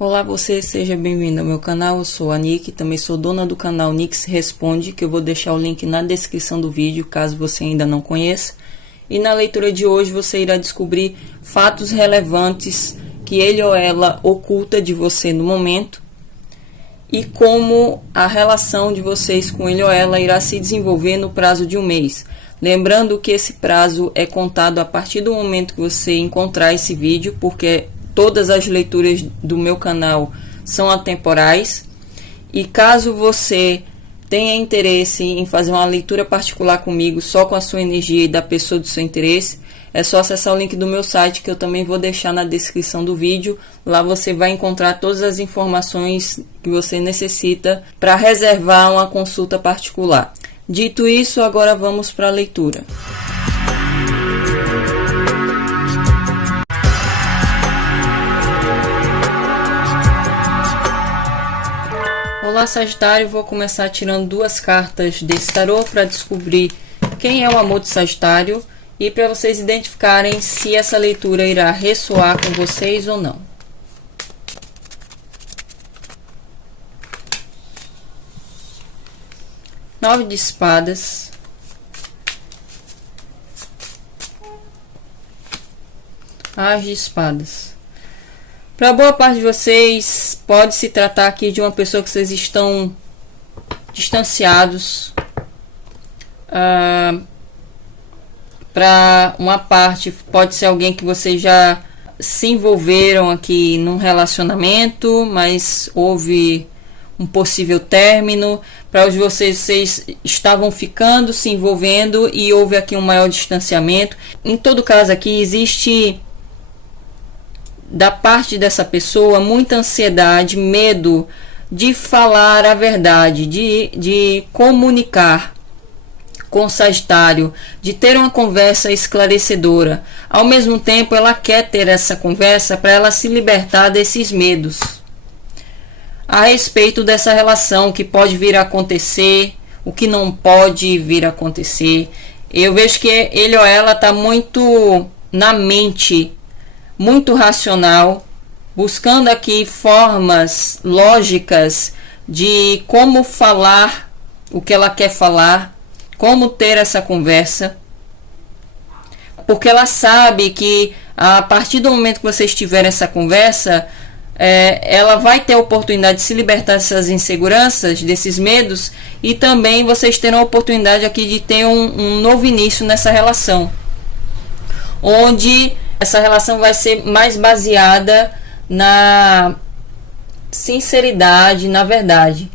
Olá você, seja bem-vindo ao meu canal, eu sou a Nick, também sou dona do canal Nix Responde, que eu vou deixar o link na descrição do vídeo, caso você ainda não conheça. E na leitura de hoje você irá descobrir fatos relevantes que ele ou ela oculta de você no momento e como a relação de vocês com ele ou ela irá se desenvolver no prazo de um mês. Lembrando que esse prazo é contado a partir do momento que você encontrar esse vídeo, porque todas as leituras do meu canal são atemporais. E caso você tenha interesse em fazer uma leitura particular comigo, só com a sua energia e da pessoa do seu interesse, é só acessar o link do meu site, que eu também vou deixar na descrição do vídeo. Lá você vai encontrar todas as informações que você necessita para reservar uma consulta particular. Dito isso, agora vamos para a leitura. Olá Sagitário, vou começar tirando duas cartas desse tarô para descobrir quem é o amor de Sagitário e para vocês identificarem se essa leitura irá ressoar com vocês ou não. Nove de espadas. As de espadas. Para boa parte de vocês, pode se tratar aqui de uma pessoa que vocês estão distanciados. Para uma parte, pode ser alguém que vocês já se envolveram aqui num relacionamento, mas houve um possível término. Para os de vocês estavam ficando, se envolvendo e houve aqui um maior distanciamento. Em todo caso aqui existe da parte dessa pessoa muita ansiedade, medo de falar a verdade, de comunicar com o Sagitário, de ter uma conversa esclarecedora. Ao mesmo tempo, ela quer ter essa conversa para ela se libertar desses medos a respeito dessa relação, o que pode vir a acontecer, o que não pode vir a acontecer. Eu vejo que ele ou ela está muito na mente, muito racional, buscando aqui formas lógicas de como falar o que ela quer falar, como ter essa conversa, porque ela sabe que a partir do momento que vocês tiverem essa conversa, ela vai ter a oportunidade de se libertar dessas inseguranças, desses medos, e também vocês terão a oportunidade aqui de ter um novo início nessa relação, onde essa relação vai ser mais baseada na sinceridade, na verdade.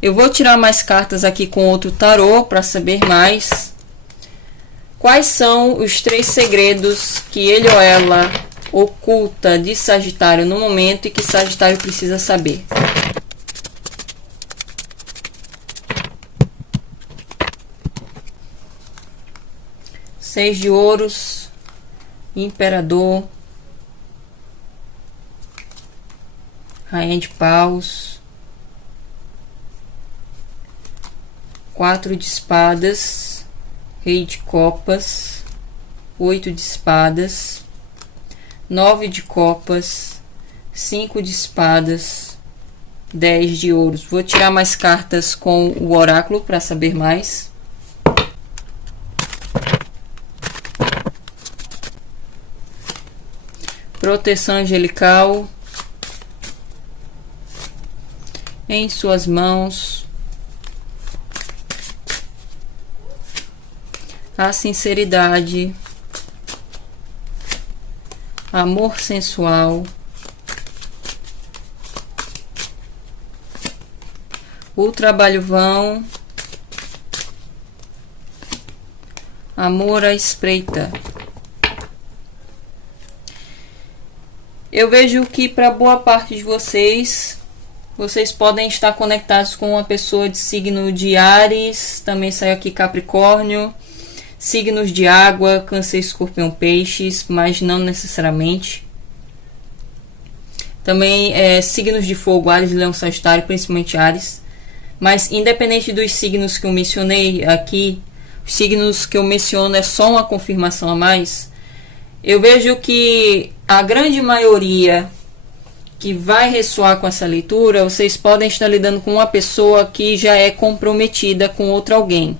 Eu vou tirar mais cartas aqui com outro tarô para saber mais. Quais são os 3 segredos que ele ou ela oculta de Sagitário no momento e que Sagitário precisa saber? Seis de ouros, Imperador, Rainha de paus, 4 de espadas, Rei de copas, 8 de espadas, 9 de copas, 5 de espadas, 10 de ouros. Vou tirar mais cartas com o oráculo para saber mais. Proteção angelical em suas mãos. A sinceridade, amor sensual, o trabalho vão, amor à espreita. Eu vejo que para boa parte de vocês podem estar conectados com uma pessoa de signo de Áries, também saiu aqui Capricórnio, signos de água, Câncer, Escorpião, Peixes, mas não necessariamente. Também signos de fogo, Áries, Leão, Sagitário, principalmente Áries. Mas independente dos signos que eu mencionei aqui, os signos que eu menciono é só uma confirmação a mais. Eu vejo que a grande maioria que vai ressoar com essa leitura, vocês podem estar lidando com uma pessoa que já é comprometida com outro alguém.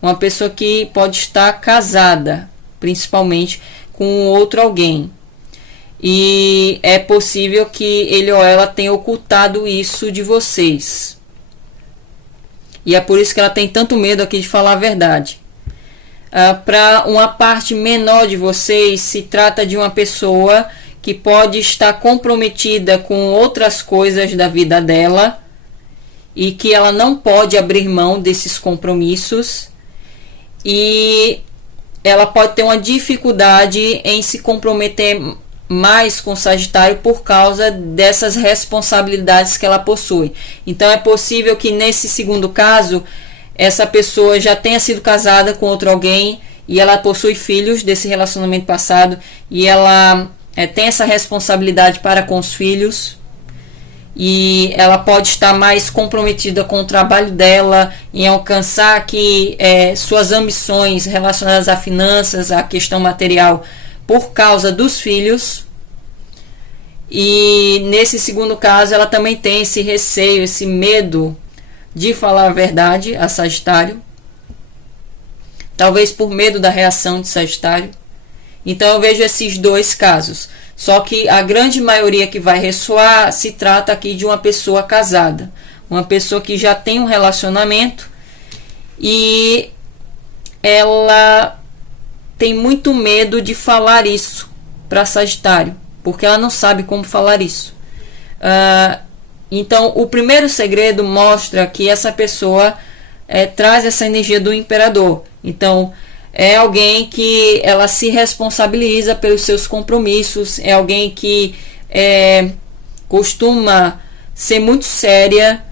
Uma pessoa que pode estar casada, principalmente com outro alguém. E é possível que ele ou ela tenha ocultado isso de vocês. E é por isso que ela tem tanto medo aqui de falar a verdade. Para uma parte menor de vocês, se trata de uma pessoa que pode estar comprometida com outras coisas da vida dela e que ela não pode abrir mão desses compromissos, e ela pode ter uma dificuldade em se comprometer mais com Sagitário por causa dessas responsabilidades que ela possui. Então é possível que nesse segundo caso essa pessoa já tenha sido casada com outro alguém e ela possui filhos desse relacionamento passado, e ela tem essa responsabilidade para com os filhos, e ela pode estar mais comprometida com o trabalho dela, em alcançar aqui suas ambições relacionadas a finanças, a questão material, por causa dos filhos. E nesse segundo caso ela também tem esse receio, esse medo de falar a verdade a Sagitário, talvez por medo da reação de Sagitário. Então eu vejo esses dois casos. Só que a grande maioria que vai ressoar se trata aqui de uma pessoa casada. Uma pessoa que já tem um relacionamento e ela tem muito medo de falar isso para Sagitário, porque ela não sabe como falar isso. Então o primeiro segredo mostra que essa pessoa traz essa energia do imperador. Então é alguém que ela se responsabiliza pelos seus compromissos, é alguém que costuma ser muito séria,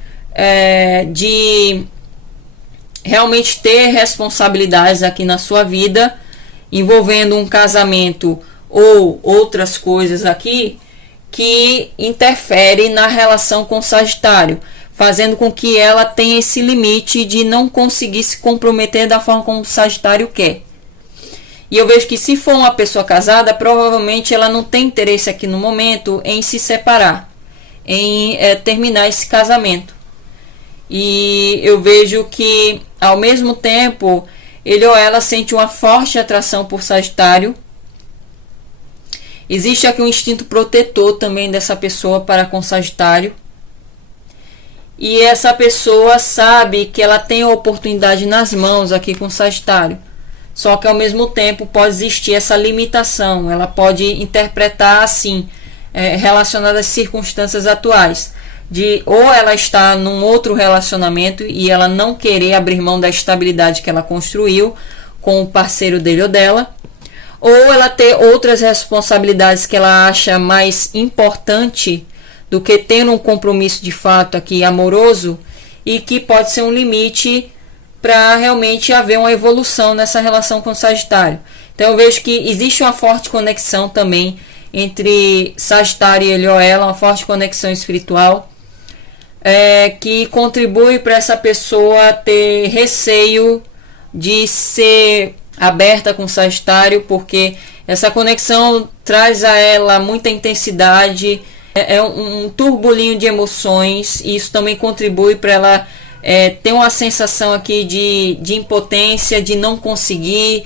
de realmente ter responsabilidades aqui na sua vida, envolvendo um casamento ou outras coisas aqui que interfere na relação com Sagitário, fazendo com que ela tenha esse limite de não conseguir se comprometer da forma como o Sagitário quer. E eu vejo que se for uma pessoa casada, provavelmente ela não tem interesse aqui no momento em se separar, em terminar esse casamento. E eu vejo que ao mesmo tempo ele ou ela sente uma forte atração por Sagitário. Existe aqui um instinto protetor também dessa pessoa para com Sagitário. E essa pessoa sabe que ela tem a oportunidade nas mãos aqui com Sagitário. Só que ao mesmo tempo pode existir essa limitação. Ela pode interpretar assim, relacionada às circunstâncias atuais. De ou ela está num outro relacionamento e ela não querer abrir mão da estabilidade que ela construiu com o parceiro dele ou dela. Ou ela ter outras responsabilidades que ela acha mais importante do que ter um compromisso de fato aqui amoroso, e que pode ser um limite para realmente haver uma evolução nessa relação com o Sagitário. Então eu vejo que existe uma forte conexão também entre Sagitário e ele ou ela, uma forte conexão espiritual, que contribui para essa pessoa ter receio de ser aberta com Sagitário, porque essa conexão traz a ela muita intensidade, um turbulinho de emoções, e isso também contribui para ela ter uma sensação aqui de impotência, de não conseguir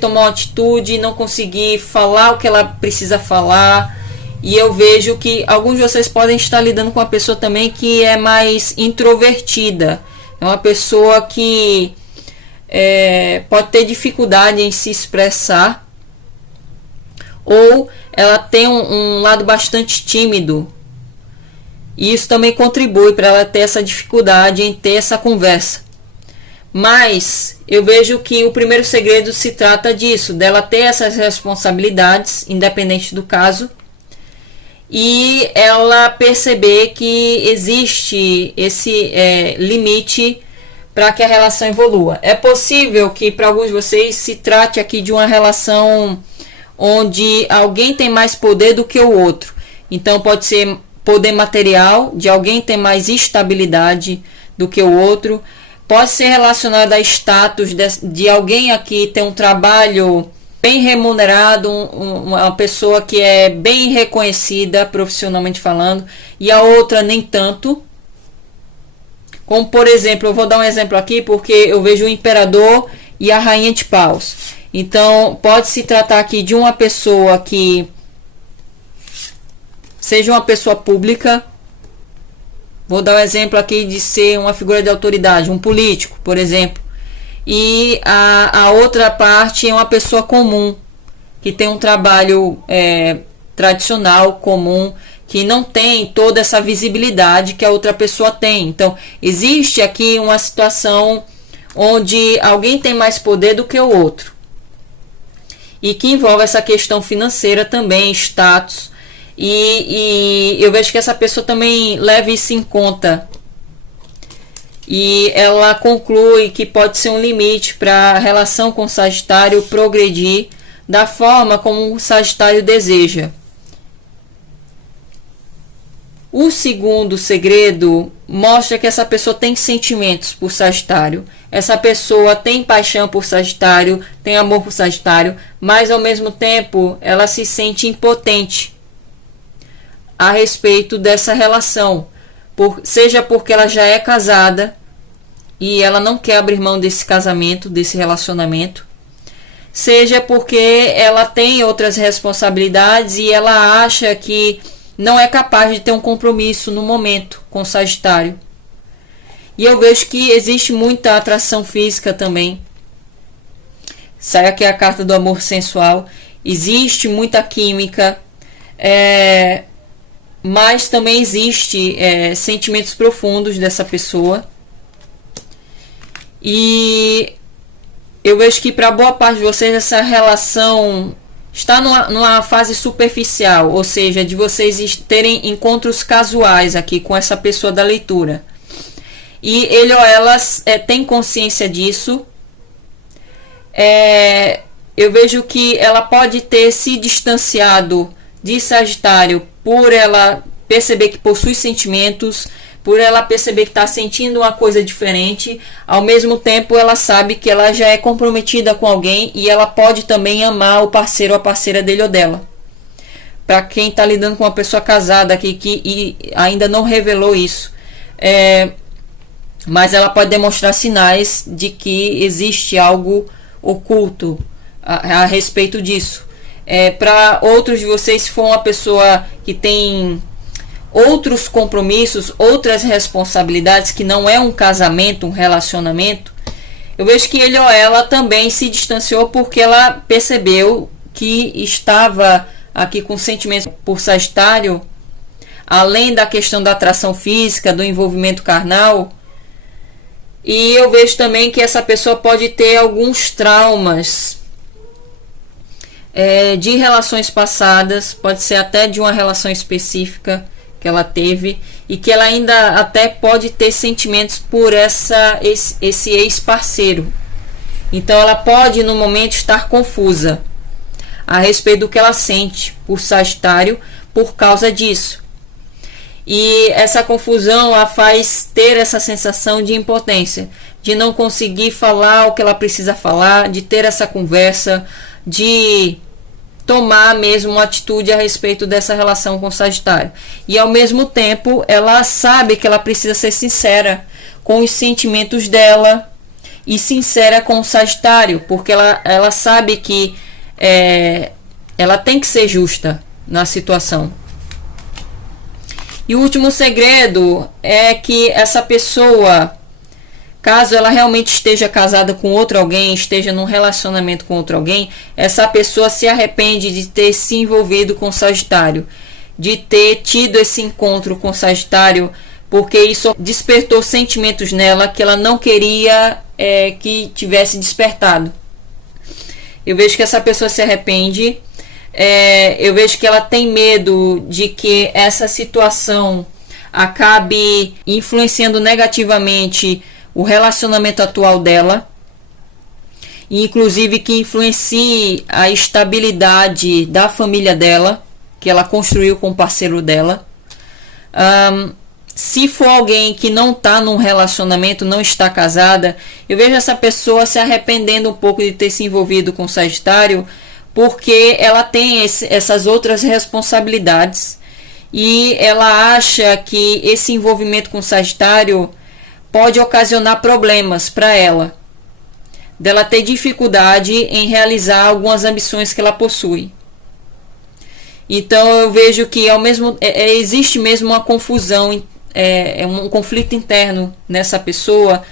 tomar uma atitude, não conseguir falar o que ela precisa falar. E eu vejo que alguns de vocês podem estar lidando com uma pessoa também que é mais introvertida, é uma pessoa que pode ter dificuldade em se expressar, ou ela tem um lado bastante tímido, e isso também contribui para ela ter essa dificuldade em ter essa conversa. Mas eu vejo que o primeiro segredo se trata disso, dela ter essas responsabilidades, independente do caso, e ela perceber que existe esse limite para que a relação evolua. É possível que para alguns de vocês se trate aqui de uma relação onde alguém tem mais poder do que o outro. Então pode ser poder material, de alguém ter mais estabilidade do que o outro. Pode ser relacionado a status de alguém aqui ter um trabalho bem remunerado, uma pessoa que é bem reconhecida profissionalmente falando, e a outra nem tanto. Como por exemplo, eu vou dar um exemplo aqui porque eu vejo o imperador e a rainha de paus. Então pode se tratar aqui de uma pessoa que seja uma pessoa pública. Vou dar um exemplo aqui de ser uma figura de autoridade, um político, por exemplo. E a outra parte é uma pessoa comum, que tem um trabalho tradicional, comum, que não tem toda essa visibilidade que a outra pessoa tem. Então, existe aqui uma situação onde alguém tem mais poder do que o outro. E que envolve essa questão financeira também, status. E eu vejo que essa pessoa também leva isso em conta. E ela conclui que pode ser um limite para a relação com o Sagitário progredir da forma como o Sagitário deseja. O segundo segredo mostra que essa pessoa tem sentimentos por Sagitário. Essa pessoa tem paixão por Sagitário, tem amor por Sagitário, mas ao mesmo tempo ela se sente impotente a respeito dessa relação. Seja porque ela já é casada e ela não quer abrir mão desse casamento, desse relacionamento, seja porque ela tem outras responsabilidades e ela acha que não é capaz de ter um compromisso no momento com o Sagitário. E eu vejo que existe muita atração física também. Sai aqui a carta do amor sensual. Existe muita química, mas também existe sentimentos profundos dessa pessoa. E eu vejo que para boa parte de vocês essa relação está numa fase superficial, ou seja, de vocês terem encontros casuais aqui com essa pessoa da leitura. E ele ou ela tem consciência disso. Eu vejo que ela pode ter se distanciado de Sagitário por ela perceber que possui sentimentos, por ela perceber que está sentindo uma coisa diferente. Ao mesmo tempo ela sabe que ela já é comprometida com alguém e ela pode também amar o parceiro ou a parceira dele ou dela. Para quem está lidando com uma pessoa casada aqui que ainda não revelou isso, mas ela pode demonstrar sinais de que existe algo oculto a respeito disso. Para outros de vocês, se for uma pessoa que tem outros compromissos, outras responsabilidades, que não é um casamento, um relacionamento, eu vejo que ele ou ela também se distanciou porque ela percebeu que estava aqui com sentimentos por Sagitário, além da questão da atração física, do envolvimento carnal. E eu vejo também que essa pessoa pode ter alguns traumas de relações passadas, pode ser até de uma relação específica que ela teve, e que ela ainda até pode ter sentimentos por esse ex-parceiro. Então ela pode no momento estar confusa a respeito do que ela sente por Sagitário por causa disso. E essa confusão a faz ter essa sensação de impotência, de não conseguir falar o que ela precisa falar, de ter essa conversa, de tomar mesmo uma atitude a respeito dessa relação com o Sagitário. E ao mesmo tempo ela sabe que ela precisa ser sincera com os sentimentos dela e sincera com o Sagitário, porque ela sabe que ela tem que ser justa na situação. E o último segredo é que essa pessoa, caso ela realmente esteja casada com outro alguém, esteja num relacionamento com outro alguém, essa pessoa se arrepende de ter se envolvido com Sagitário, de ter tido esse encontro com Sagitário, porque isso despertou sentimentos nela que ela não queria que tivesse despertado. Eu vejo que essa pessoa se arrepende. Eu vejo que ela tem medo de que essa situação acabe influenciando negativamente o relacionamento atual dela, inclusive que influencie a estabilidade da família dela, que ela construiu com o parceiro dela. Se for alguém que não está num relacionamento, não está casada, eu vejo essa pessoa se arrependendo um pouco de ter se envolvido com Sagitário, porque ela tem essas outras responsabilidades e ela acha que esse envolvimento com o Sagitário pode ocasionar problemas para ela, dela ter dificuldade em realizar algumas ambições que ela possui. Então eu vejo que existe mesmo uma confusão, um conflito interno nessa pessoa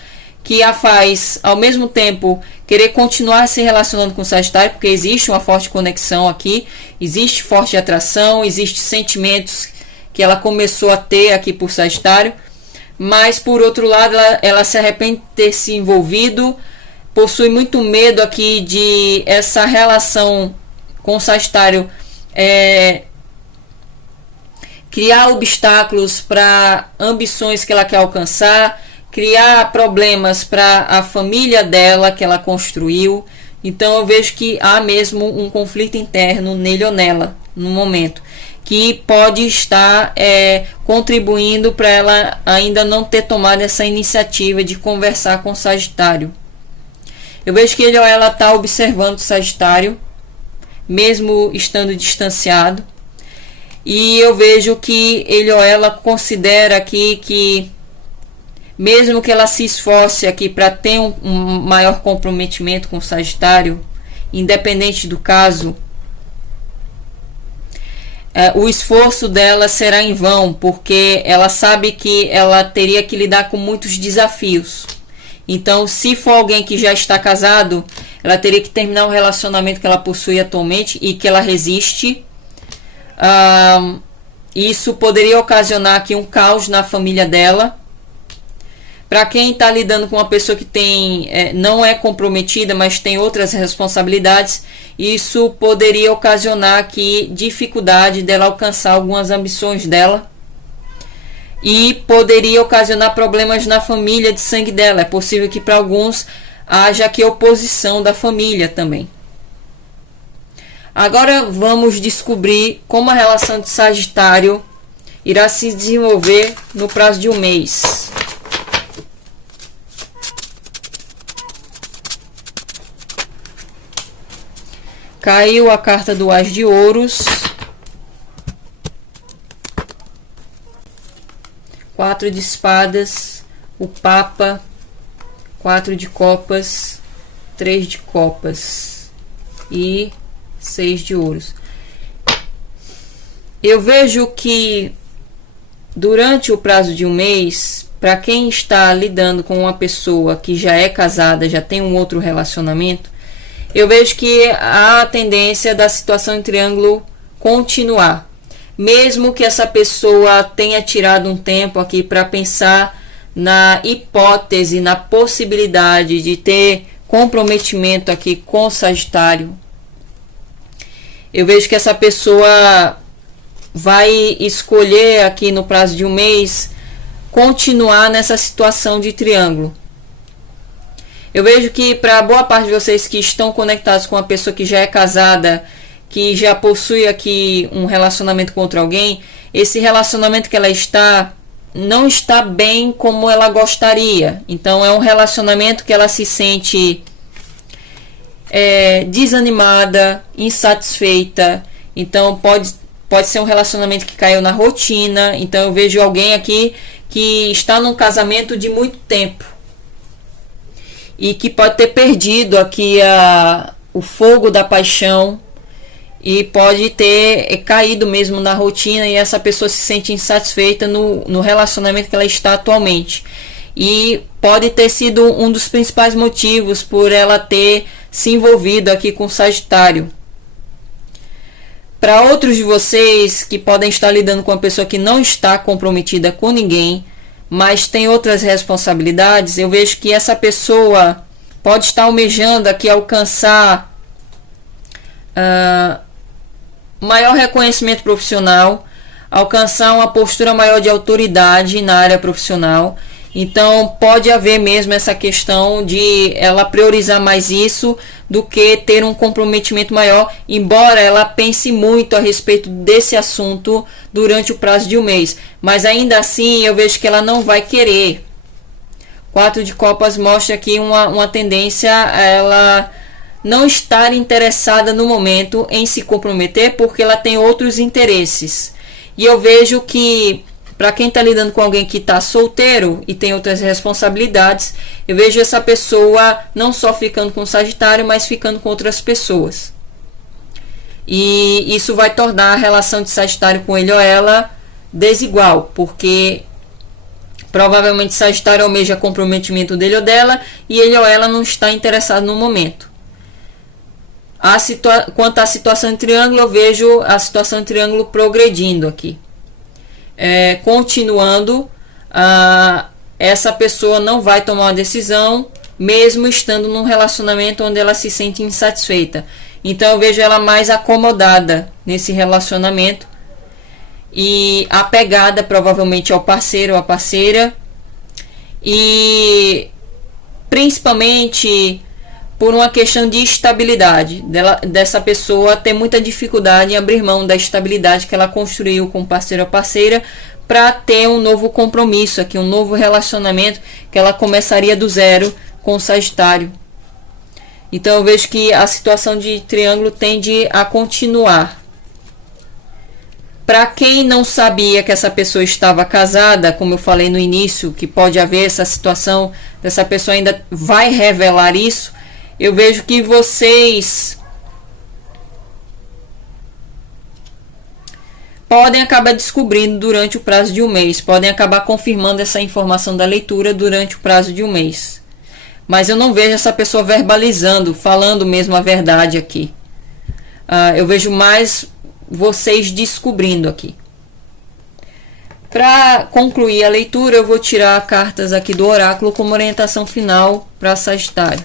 que a faz, ao mesmo tempo, querer continuar se relacionando com o Sagitário, porque existe uma forte conexão aqui, existe forte atração, existe sentimentos que ela começou a ter aqui por Sagitário, mas por outro lado ela se arrepende de ter se envolvido, possui muito medo aqui de essa relação com o Sagitário criar obstáculos para ambições que ela quer alcançar, criar problemas para a família dela que ela construiu. Então eu vejo que há mesmo um conflito interno nele ou nela no momento, que pode estar contribuindo para ela ainda não ter tomado essa iniciativa de conversar com o Sagitário. Eu vejo que ele ou ela está observando o Sagitário, mesmo estando distanciado, e eu vejo que ele ou ela considera aqui que mesmo que ela se esforce aqui para ter um maior comprometimento com o Sagitário, independente do caso, o esforço dela será em vão, porque ela sabe que ela teria que lidar com muitos desafios. Então, se for alguém que já está casado, ela teria que terminar o relacionamento que ela possui atualmente e que ela resiste. Isso poderia ocasionar aqui um caos na família dela. Para quem está lidando com uma pessoa que não é comprometida, mas tem outras responsabilidades, isso poderia ocasionar aqui dificuldade dela alcançar algumas ambições dela. E poderia ocasionar problemas na família de sangue dela. É possível que para alguns haja aqui oposição da família também. Agora vamos descobrir como a relação de Sagitário irá se desenvolver no prazo de um mês. Caiu a carta do As de Ouros, 4 de Espadas, o Papa, 4 de Copas, 3 de Copas e 6 de Ouros. Eu vejo que durante o prazo de um mês, para quem está lidando com uma pessoa que já é casada, já tem um outro relacionamento, eu vejo que há a tendência da situação em triângulo continuar. Mesmo que essa pessoa tenha tirado um tempo aqui para pensar na hipótese, na possibilidade de ter comprometimento aqui com o Sagitário, eu vejo que essa pessoa vai escolher aqui no prazo de um mês continuar nessa situação de triângulo. Eu vejo que para boa parte de vocês que estão conectados com uma pessoa que já é casada, que já possui aqui um relacionamento com outro alguém, esse relacionamento que ela não está bem como ela gostaria. Então é um relacionamento que ela se sente desanimada, insatisfeita. Então pode ser um relacionamento que caiu na rotina. Então eu vejo alguém aqui que está num casamento de muito tempo e que pode ter perdido aqui o fogo da paixão e pode ter caído mesmo na rotina, e essa pessoa se sente insatisfeita no relacionamento que ela está atualmente. E pode ter sido um dos principais motivos por ela ter se envolvido aqui com o Sagitário. Para outros de vocês que podem estar lidando com uma pessoa que não está comprometida com ninguém, mas tem outras responsabilidades, eu vejo que essa pessoa pode estar almejando aqui alcançar maior reconhecimento profissional, alcançar uma postura maior de autoridade na área profissional. Então pode haver mesmo essa questão de ela priorizar mais isso do que ter um comprometimento maior, embora ela pense muito a respeito desse assunto durante o prazo de um mês. Mas ainda assim eu vejo que ela não vai querer. 4 de Copas mostra aqui uma tendência a ela não estar interessada no momento em se comprometer porque ela tem outros interesses. E eu vejo que para quem está lidando com alguém que está solteiro e tem outras responsabilidades, eu vejo essa pessoa não só ficando com o Sagitário, mas ficando com outras pessoas. E isso vai tornar a relação de Sagitário com ele ou ela desigual, porque provavelmente Sagitário almeja comprometimento dele ou dela e ele ou ela não está interessado no momento. Quanto à situação em triângulo, eu vejo a situação em triângulo progredindo aqui. Continuando, essa pessoa não vai tomar uma decisão, mesmo estando num relacionamento onde ela se sente insatisfeita. Então eu vejo ela mais acomodada nesse relacionamento e apegada provavelmente ao parceiro ou à parceira, e principalmente por uma questão de estabilidade dessa pessoa ter muita dificuldade em abrir mão da estabilidade que ela construiu com o parceiro ou parceira para ter um novo compromisso aqui, um novo relacionamento que ela começaria do zero com o Sagitário. Então eu vejo que a situação de triângulo tende a continuar. Para quem não sabia que essa pessoa estava casada, como eu falei no início, que pode haver essa situação dessa pessoa ainda vai revelar isso, eu vejo que vocês podem acabar descobrindo durante o prazo de um mês, podem acabar confirmando essa informação da leitura durante o prazo de um mês. Mas eu não vejo essa pessoa verbalizando, falando mesmo a verdade aqui. Eu vejo mais vocês descobrindo aqui. Para concluir a leitura, eu vou tirar cartas aqui do oráculo como orientação final para Sagitário.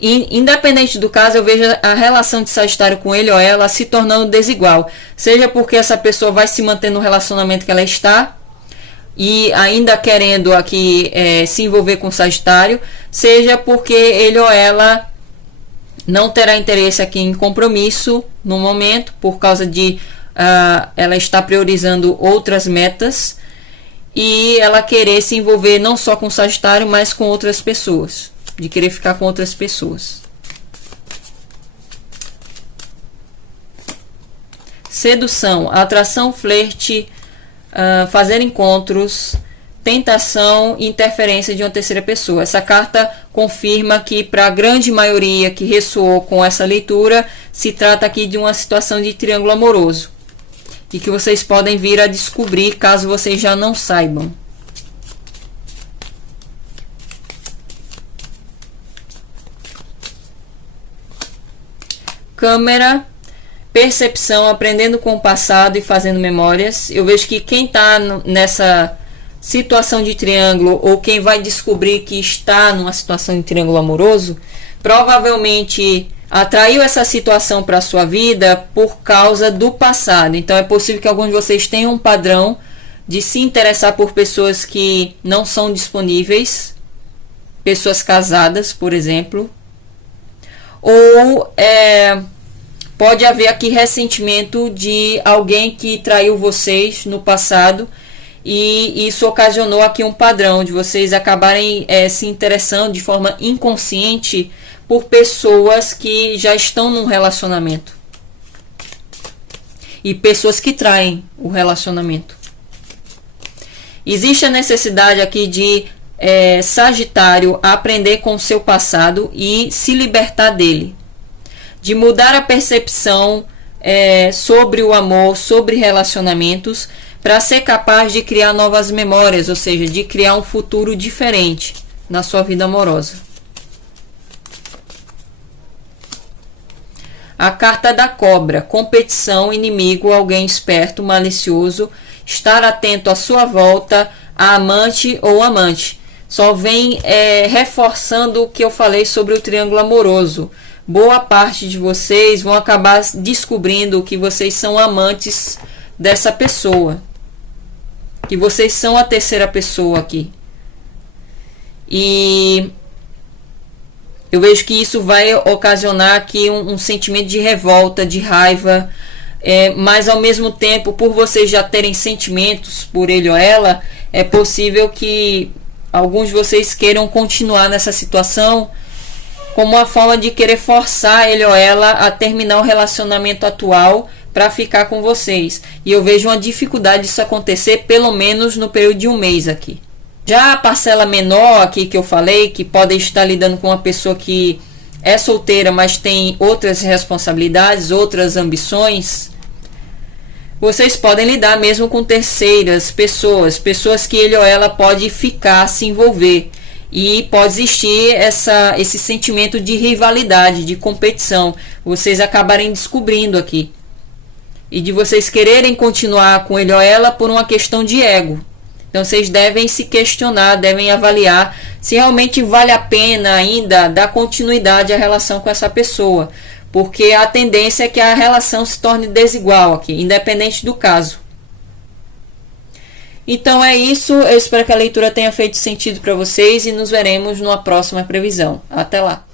Independente do caso, eu vejo a relação de Sagitário com ele ou ela se tornando desigual. Seja porque essa pessoa vai se manter no relacionamento que ela está e ainda querendo aqui se envolver com Sagitário, seja porque ele ou ela não terá interesse aqui em compromisso no momento, por causa de ela estar priorizando outras metas e ela querer se envolver não só com Sagitário, mas com outras pessoas, de querer ficar com outras pessoas. Sedução, atração, flerte, fazer encontros, tentação e interferência de uma terceira pessoa. Essa carta confirma que para a grande maioria que ressoou com essa leitura, se trata aqui de uma situação de triângulo amoroso e que vocês podem vir a descobrir caso vocês já não saibam. Câmera, percepção, aprendendo com o passado e fazendo memórias. Eu vejo que quem está nessa situação de triângulo ou quem vai descobrir que está numa situação de triângulo amoroso, provavelmente atraiu essa situação para a sua vida por causa do passado. Então é possível que alguns de vocês tenham um padrão de se interessar por pessoas que não são disponíveis, pessoas casadas, por exemplo. Ou pode haver aqui ressentimento de alguém que traiu vocês no passado e isso ocasionou aqui um padrão de vocês acabarem se interessando de forma inconsciente por pessoas que já estão num relacionamento e pessoas que traem o relacionamento. Existe a necessidade aqui de Sagitário aprender com o seu passado e se libertar dele, de mudar a percepção sobre o amor, sobre relacionamentos, para ser capaz de criar novas memórias, ou seja, de criar um futuro diferente na sua vida amorosa. A carta da cobra, competição, inimigo, alguém esperto, malicioso, estar atento à sua volta, a amante ou amante. Só vem reforçando o que eu falei sobre o triângulo amoroso. Boa parte de vocês vão acabar descobrindo que vocês são amantes dessa pessoa, que vocês são a terceira pessoa aqui. E eu vejo que isso vai ocasionar aqui um sentimento de revolta, de raiva, mas ao mesmo tempo, por vocês já terem sentimentos por ele ou ela, é possível que alguns de vocês queiram continuar nessa situação como uma forma de querer forçar ele ou ela a terminar o relacionamento atual para ficar com vocês. E eu vejo uma dificuldade disso acontecer, pelo menos no período de um mês aqui. Já a parcela menor aqui que eu falei, que pode estar lidando com uma pessoa que é solteira, mas tem outras responsabilidades, outras ambições, vocês podem lidar mesmo com terceiras pessoas, pessoas que ele ou ela pode ficar, se envolver. E pode existir esse sentimento de rivalidade, de competição. Vocês acabarem descobrindo aqui. E de vocês quererem continuar com ele ou ela por uma questão de ego. Então vocês devem se questionar, devem avaliar se realmente vale a pena ainda dar continuidade à relação com essa pessoa. Porque a tendência é que a relação se torne desigual aqui, independente do caso. Então é isso, eu espero que a leitura tenha feito sentido para vocês e nos veremos numa próxima previsão. Até lá!